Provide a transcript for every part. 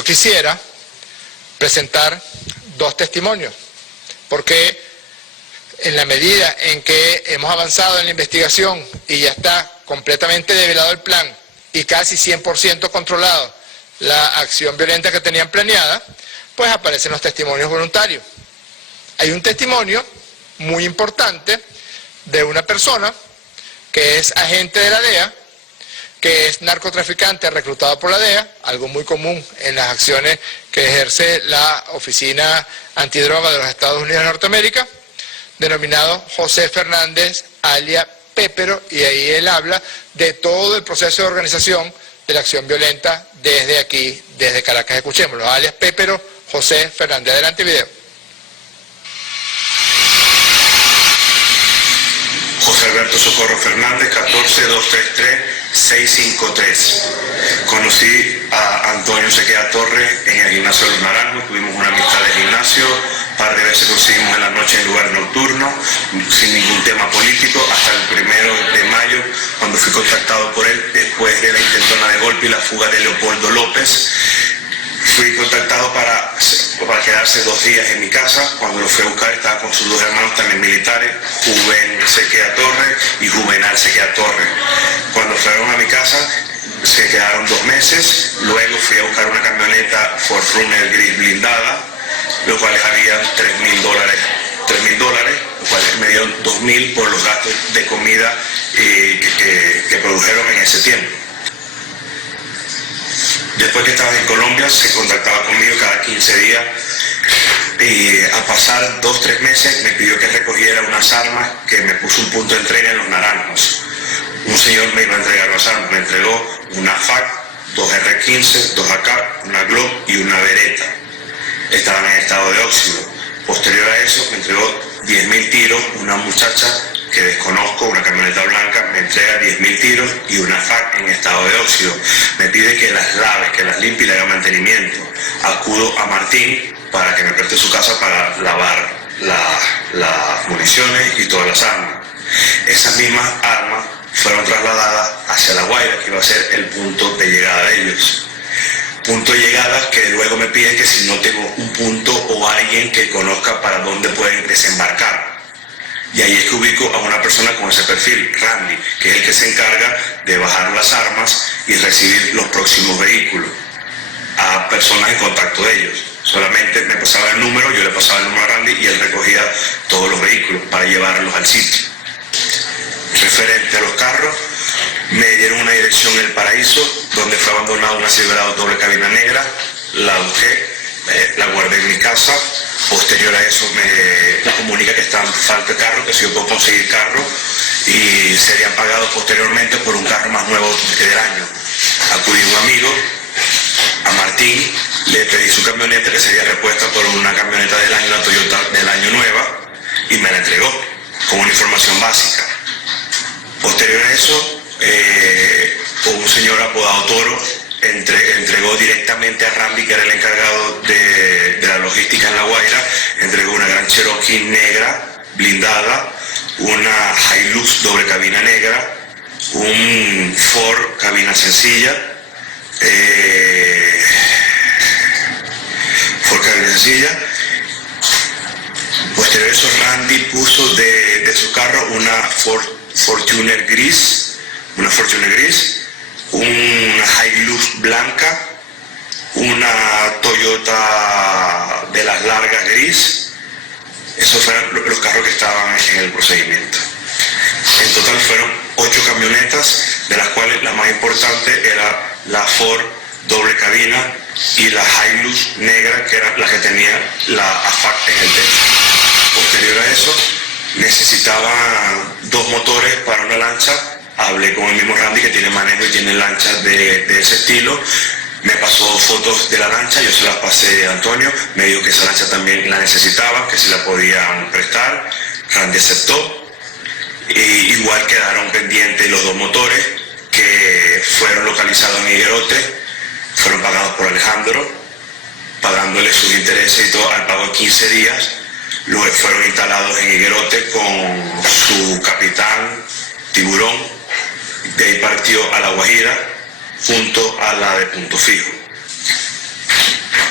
Yo quisiera presentar dos testimonios, porque en la medida en que hemos avanzado en la investigación y ya está completamente develado el plan y casi 100% controlado la acción violenta que tenían planeada, pues aparecen los testimonios voluntarios. Hay un testimonio muy importante de una persona que es agente de la DEA, que es narcotraficante reclutado por la DEA, algo muy común en las acciones que ejerce la Oficina Antidroga de los Estados Unidos de Norteamérica, denominado José Fernández, alias Pépero, y ahí él habla de todo el proceso de organización de la acción violenta desde aquí, desde Caracas. Escuchémoslo, alias Pépero, José Fernández. Adelante, video. José Alberto Socorro Fernández, 14-233-653. Conocí a Antonio Sequea Torres en el gimnasio de Los Naranjos, tuvimos una amistad de gimnasio, un par de veces conseguimos en la noche en lugar nocturno, sin ningún tema político, hasta el 1 de mayo, cuando fui contactado por él, después de la intentona de golpe y la fuga de Leopoldo López. Fui contactado para quedarse 2 días en mi casa. Cuando lo fui a buscar estaba con sus 2 hermanos también militares, Juven Sequea Torres y Juvenal Sequea Torres. Cuando fueron a mi casa se quedaron 2 meses, luego fui a buscar una camioneta Ford Runner gris blindada, los cuales habían $3.000, los cuales me dieron $2.000 por los gastos de comida que produjeron en ese tiempo. Después que estaba en Colombia, se contactaba conmigo cada 15 días y a pasar 2-3 meses me pidió que recogiera unas armas que me puso un punto de entrega en Los Naranjos. Un señor me iba a entregar las armas, me entregó una FAC, 2 R15, 2 AK, una Glock y una Beretta. Estaban en estado de óxido. Posterior a eso me entregó 10.000 tiros, una muchacha que desconozco, una camioneta blanca, me entrega 10.000 tiros y una FAC en estado de óxido. Me pide que las lave, que las limpie y le haga mantenimiento. Acudo a Martín para que me preste su casa para lavar las municiones y todas las armas. Esas mismas armas fueron trasladadas hacia La Guaira, que iba a ser el punto de llegada de ellos. Punto de llegada que luego me piden que si no tengo un punto o alguien que conozca para dónde pueden desembarcar. Y ahí es que ubico a una persona con ese perfil, Randy, que es el que se encarga de bajar las armas y recibir los próximos vehículos a personas en contacto de ellos. Solamente me pasaba el número, yo le pasaba el número a Randy y él recogía todos los vehículos para llevarlos al sitio. Referente a los carros, me dieron una dirección en El Paraíso, donde fue abandonada una Silverado doble cabina negra, la busqué, la guardé en mi casa. Posterior a eso me comunica que está en falta de carro, que si yo puedo conseguir carro y serían pagados posteriormente por un carro más nuevo que del año. Acudí a un amigo, a Martín, le pedí su camioneta que sería repuesta por una camioneta del año, una Toyota del año nueva, y me la entregó con una información básica. Posterior a eso, un señor apodado Toro entregó directamente a Randy, que era el encargado de la logística en La Guaira, entregó una Gran Cherokee negra, blindada, una Hilux doble cabina negra, un Ford cabina sencilla, Posterior a eso, Randy puso de su carro una Fortuner gris, una Hilux blanca, una Toyota de las largas gris. Esos fueron los carros que estaban en el procedimiento. En total fueron 8 camionetas, de las cuales la más importante era la Ford doble cabina y la Hilux negra, que era la que tenía la AFAC en el techo. Posterior a eso, necesitaban 2 motores para una lancha. Hablé con el mismo Randy, que tiene manejo y tiene lanchas de ese estilo. Me pasó fotos de la lancha, yo se las pasé a Antonio, me dijo que esa lancha también la necesitaba, que si la podían prestar. Randy aceptó. Y igual quedaron pendientes los 2 motores que fueron localizados en Higuerote, fueron pagados por Alejandro, pagándole sus intereses y todo al pago de 15 días. Luego fueron instalados en Higuerote con su capitán Tiburón. De ahí partió a La Guajira junto a la de Punto Fijo.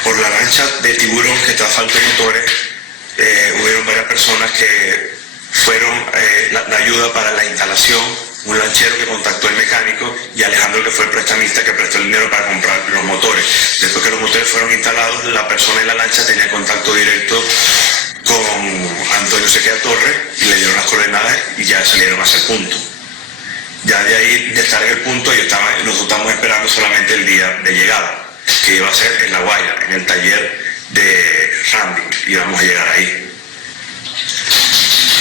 Por la lancha de Tiburón, que está a falta de motores, hubieron varias personas que fueron la ayuda para la instalación, un lanchero que contactó al mecánico y Alejandro, que fue el prestamista que prestó el dinero para comprar los motores. Después que los motores fueron instalados, la persona en la lancha tenía contacto directo con Antonio Sequea Torres y le dieron las coordenadas y ya salieron hacia el punto. Ya de ahí, de estar en el punto, nosotros estamos esperando solamente el día de llegada, que iba a ser en La Guaira, en el taller de Randy, íbamos a llegar ahí.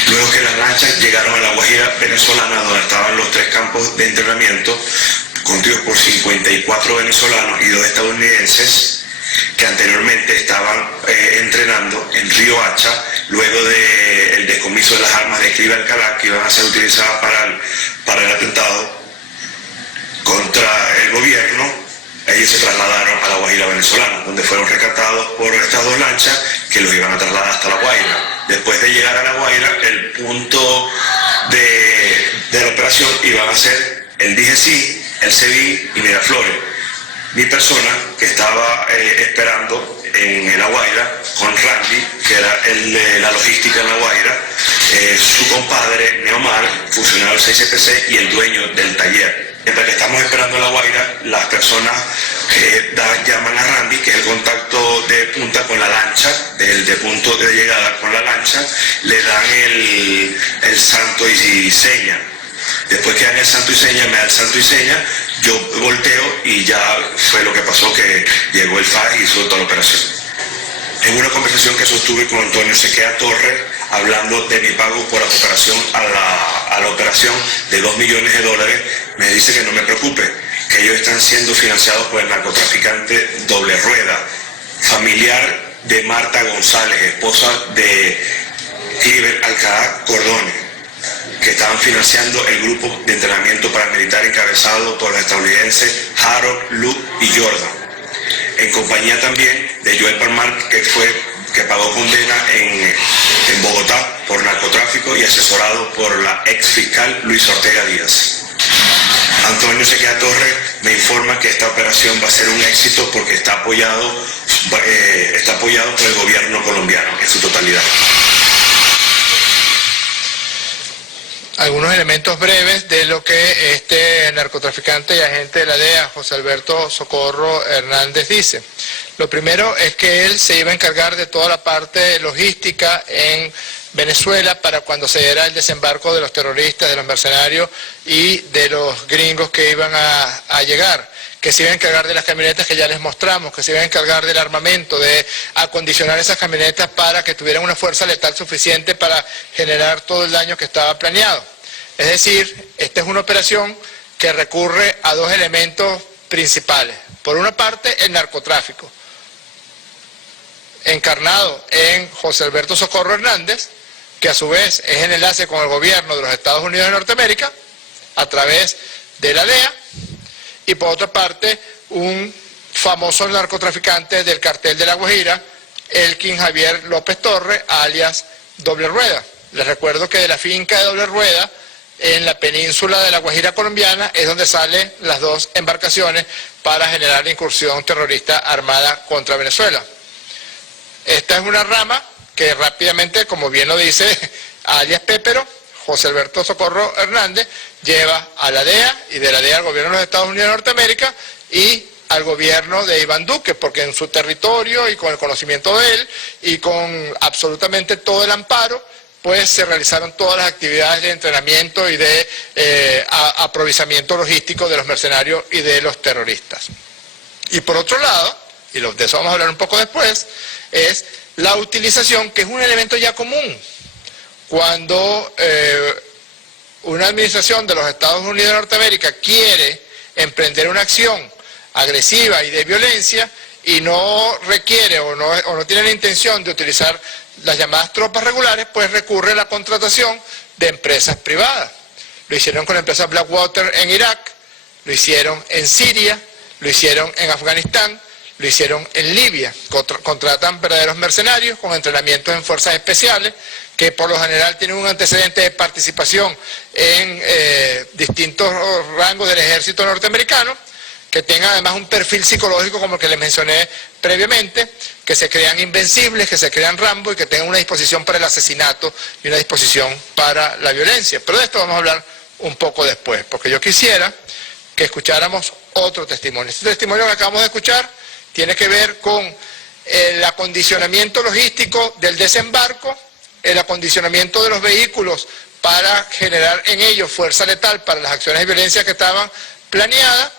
Luego que las lanchas llegaron a La Guajira venezolana, donde estaban los 3 campos de entrenamiento, constituidos por 54 venezolanos y 2 estadounidenses, que anteriormente estaban entrenando en Río Hacha, luego del descomiso de las armas de Clive Alcalá, que iban a ser utilizadas para el atentado contra el gobierno. Ellos se trasladaron a La Guajira venezolana, donde fueron rescatados por estas 2 lanchas que los iban a trasladar hasta La Guaira. Después de llegar a La Guaira, el punto de la operación iban a ser el DGC, el SEBIN y Miraflores. Mi persona, que estaba esperando en La Guaira con Randy, que era el de la logística en La Guaira, su compadre Neomar, funcionario del 6CPC y el dueño del taller. Mientras que estamos esperando en La Guaira, las personas llaman a Randy, que es el contacto de punta con la lancha, de punto de llegada con la lancha, le dan el santo y seña. Después que dan el santo y seña, me da el santo y seña, yo volteo y ya fue lo que pasó, que llegó el FAS y hizo toda la operación. En una conversación que sostuve con Antonio Sequea Torres, hablando de mi pago por la cooperación a la operación de $2 millones, me dice que no me preocupe, que ellos están siendo financiados por el narcotraficante Doble Rueda, familiar de Marta González, esposa de Clive Alcalá Cordone, que estaban financiando el grupo de entrenamiento paramilitar encabezado por los estadounidenses Harold, Luke y Jordan, en compañía también de Joel Palmar, que pagó condena en Bogotá por narcotráfico y asesorado por la ex fiscal Luis Ortega Díaz. Antonio Sequea Torres me informa que esta operación va a ser un éxito porque está apoyado por el gobierno colombiano en su totalidad. Algunos elementos breves de lo que este narcotraficante y agente de la DEA, José Alberto Socorro Hernández, dice. Lo primero es que él se iba a encargar de toda la parte logística en Venezuela para cuando se diera el desembarco de los terroristas, de los mercenarios y de los gringos que iban a llegar, que se iba a encargar de las camionetas que ya les mostramos, que se iba a encargar del armamento, de acondicionar esas camionetas para que tuvieran una fuerza letal suficiente para generar todo el daño que estaba planeado. Es decir, esta es una operación que recurre a 2 elementos principales. Por una parte, el narcotráfico, encarnado en José Alberto Socorro Hernández, que a su vez es el enlace con el gobierno de los Estados Unidos de Norteamérica, a través de la DEA, y por otra parte, un famoso narcotraficante del cartel de La Guajira, Elkin Javier López Torres, alias Doble Rueda. Les recuerdo que de la finca de Doble Rueda, en la península de La Guajira colombiana, es donde salen las 2 embarcaciones para generar la incursión terrorista armada contra Venezuela. Esta es una rama que rápidamente, como bien lo dice alias Pépero, José Alberto Socorro Hernández, lleva a la DEA y de la DEA al gobierno de los Estados Unidos de Norteamérica y al gobierno de Iván Duque, porque en su territorio y con el conocimiento de él y con absolutamente todo el amparo, pues se realizaron todas las actividades de entrenamiento y de aprovisionamiento logístico de los mercenarios y de los terroristas. Y por otro lado, y de eso vamos a hablar un poco después, es la utilización, que es un elemento ya común. Cuando una administración de los Estados Unidos de Norteamérica quiere emprender una acción agresiva y de violencia y no requiere o no tiene la intención de utilizar las llamadas tropas regulares, pues recurre a la contratación de empresas privadas. Lo hicieron con la empresa Blackwater en Irak, lo hicieron en Siria, lo hicieron en Afganistán, lo hicieron en Libia. Contratan verdaderos mercenarios con entrenamientos en fuerzas especiales, que por lo general tienen un antecedente de participación en distintos rangos del ejército norteamericano, que tengan además un perfil psicológico como el que les mencioné previamente, que se crean invencibles, que se crean Rambo y que tengan una disposición para el asesinato y una disposición para la violencia. Pero de esto vamos a hablar un poco después, porque yo quisiera que escucháramos otro testimonio. Este testimonio que acabamos de escuchar tiene que ver con el acondicionamiento logístico del desembarco, el acondicionamiento de los vehículos para generar en ellos fuerza letal para las acciones de violencia que estaban planeadas,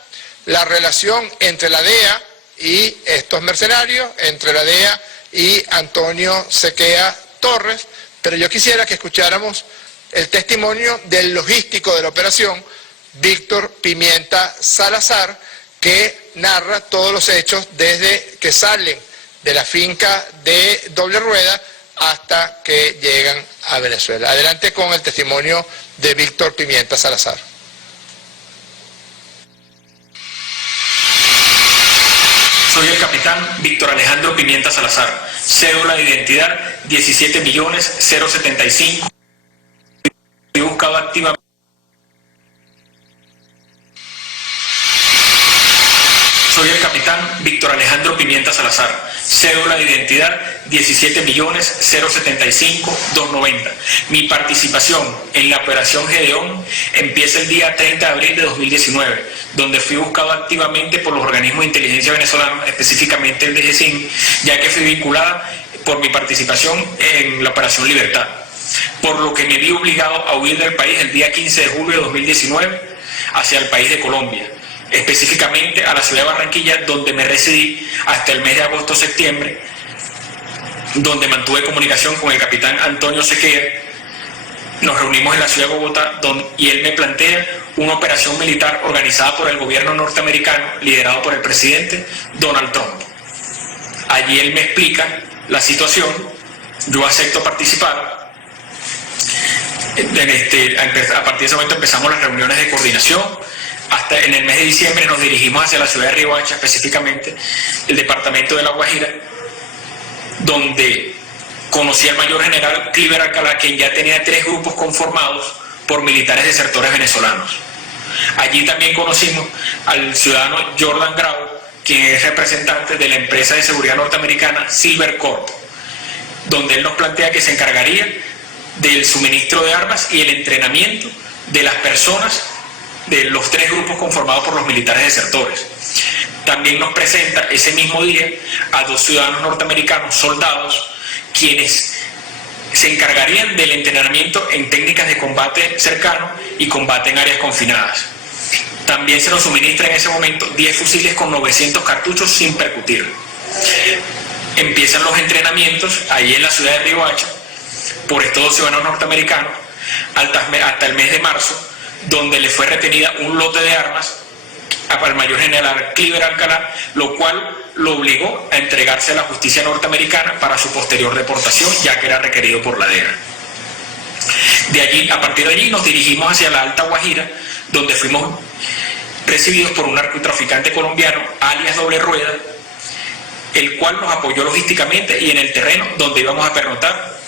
la relación entre la DEA y estos mercenarios, entre la DEA y Antonio Sequea Torres, pero yo quisiera que escucháramos el testimonio del logístico de la operación, Víctor Pimienta Salazar, que narra todos los hechos desde que salen de la finca de Doble Rueda hasta que llegan a Venezuela. Adelante con el testimonio de Víctor Pimienta Salazar. Soy el capitán Víctor Alejandro Pimienta Salazar, cédula de identidad 17.075, y buscado activamente. Soy el capitán Víctor Alejandro Pimienta Salazar, cédula de identidad 17.075.290. Mi participación en la operación Gedeón empieza el día 30 de abril de 2019, donde fui buscado activamente por los organismos de inteligencia venezolanos, específicamente el DGCIN, ya que fui vinculada por mi participación en la operación Libertad, por lo que me vi obligado a huir del país el día 15 de julio de 2019 hacia el país de Colombia, específicamente a la ciudad de Barranquilla, donde me residí hasta el mes de agosto-septiembre, donde mantuve comunicación con el capitán Antonio Sequea. Nos reunimos en la ciudad de Bogotá y él me plantea una operación militar organizada por el gobierno norteamericano, liderado por el presidente Donald Trump. Allí él me explica la situación, yo acepto participar. A partir de ese momento empezamos las reuniones de coordinación. Hasta en el mes de diciembre nos dirigimos hacia la ciudad de Riohacha, específicamente el departamento de La Guajira, donde conocí al mayor general Cliver Alcalá, quien ya tenía 3 grupos conformados por militares desertores venezolanos. Allí también conocimos al ciudadano Jordan Grau, quien es representante de la empresa de seguridad norteamericana Silver Corp, donde él nos plantea que se encargaría del suministro de armas y el entrenamiento de las personas de los 3 grupos conformados por los militares desertores. También nos presenta ese mismo día a 2 ciudadanos norteamericanos, soldados, quienes se encargarían del entrenamiento en técnicas de combate cercano y combate en áreas confinadas. También se nos suministra en ese momento 10 fusiles con 900 cartuchos sin percutir. Empiezan los entrenamientos ahí en la ciudad de Riohacha por estos 2 ciudadanos norteamericanos hasta el mes de marzo, donde le fue retenida un lote de armas al mayor general Cliver Alcalá, lo cual lo obligó a entregarse a la justicia norteamericana para su posterior deportación, ya que era requerido por la DEA. A partir de allí nos dirigimos hacia la Alta Guajira, donde fuimos recibidos por un narcotraficante colombiano, alias Doble Rueda, el cual nos apoyó logísticamente y en el terreno donde íbamos a pernoctar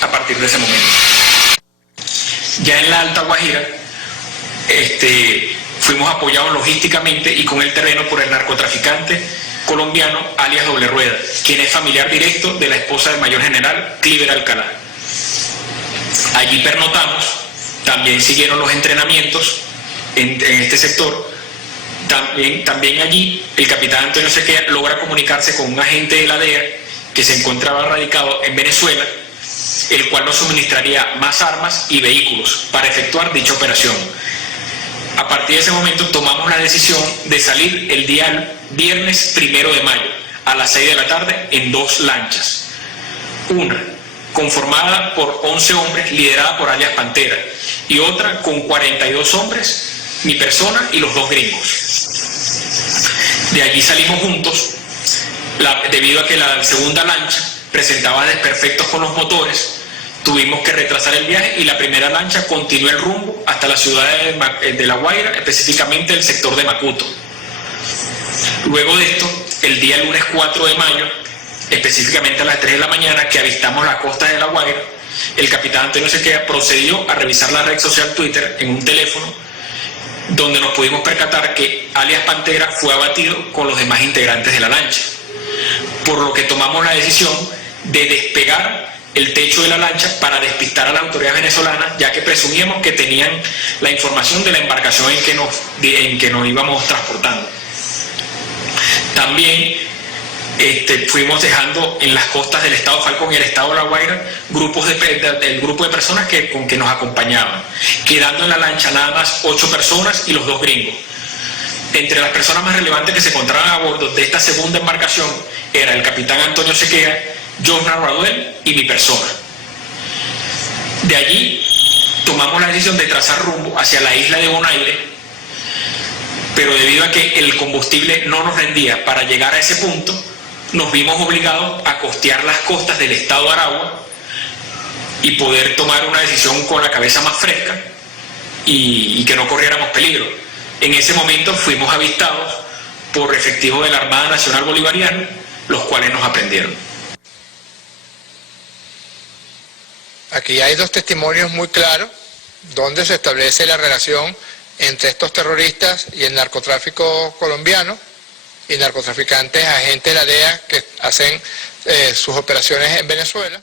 a partir de ese momento. Ya en la Alta Guajira, fuimos apoyados logísticamente y con el terreno por el narcotraficante colombiano alias Doble Rueda, quien es familiar directo de la esposa del mayor general Cliver Alcalá. Allí pernotamos, también siguieron los entrenamientos en este sector. También allí el capitán Antonio Sequea logra comunicarse con un agente de la DEA que se encontraba radicado en Venezuela, el cual nos suministraría más armas y vehículos para efectuar dicha operación. A partir de ese momento tomamos la decisión de salir el día viernes 1 de mayo a las 6 de la tarde en 2 lanchas. Una conformada por 11 hombres, liderada por alias Pantera, y otra con 42 hombres, mi persona y los 2 gringos. De allí salimos juntos, debido a que la segunda lancha presentaba desperfectos con los motores. Tuvimos que retrasar el viaje y la primera lancha continuó el rumbo hasta la ciudad de La Guaira, específicamente el sector de Macuto. Luego de esto, el día lunes 4 de mayo, específicamente a las 3 de la mañana, que avistamos las costas de La Guaira, el capitán Antonio Sequea procedió a revisar la red social Twitter en un teléfono donde nos pudimos percatar que alias Pantera fue abatido con los demás integrantes de la lancha, por lo que tomamos la decisión de despegar el techo de la lancha para despistar a las autoridades venezolanas, ya que presumíamos que tenían la información de la embarcación en que nos íbamos transportando. También fuimos dejando en las costas del estado Falcón y el estado de La Guaira el grupo de personas con que nos acompañaban, quedando en la lancha nada más 8 personas y los 2 gringos. Entre las personas más relevantes que se encontraban a bordo de esta segunda embarcación era el capitán Antonio Sequea, Josna Raduel y mi persona. De allí tomamos la decisión de trazar rumbo hacia la isla de Bonaire, pero debido a que el combustible no nos rendía para llegar a ese punto, nos vimos obligados a costear las costas del estado de Aragua y poder tomar una decisión con la cabeza más fresca y que no corriéramos peligro. En ese momento fuimos avistados por efectivos de la Armada Nacional Bolivariana, los cuales nos aprendieron. Aquí hay 2 testimonios muy claros donde se establece la relación entre estos terroristas y el narcotráfico colombiano y narcotraficantes, agentes de la DEA que hacen sus operaciones en Venezuela.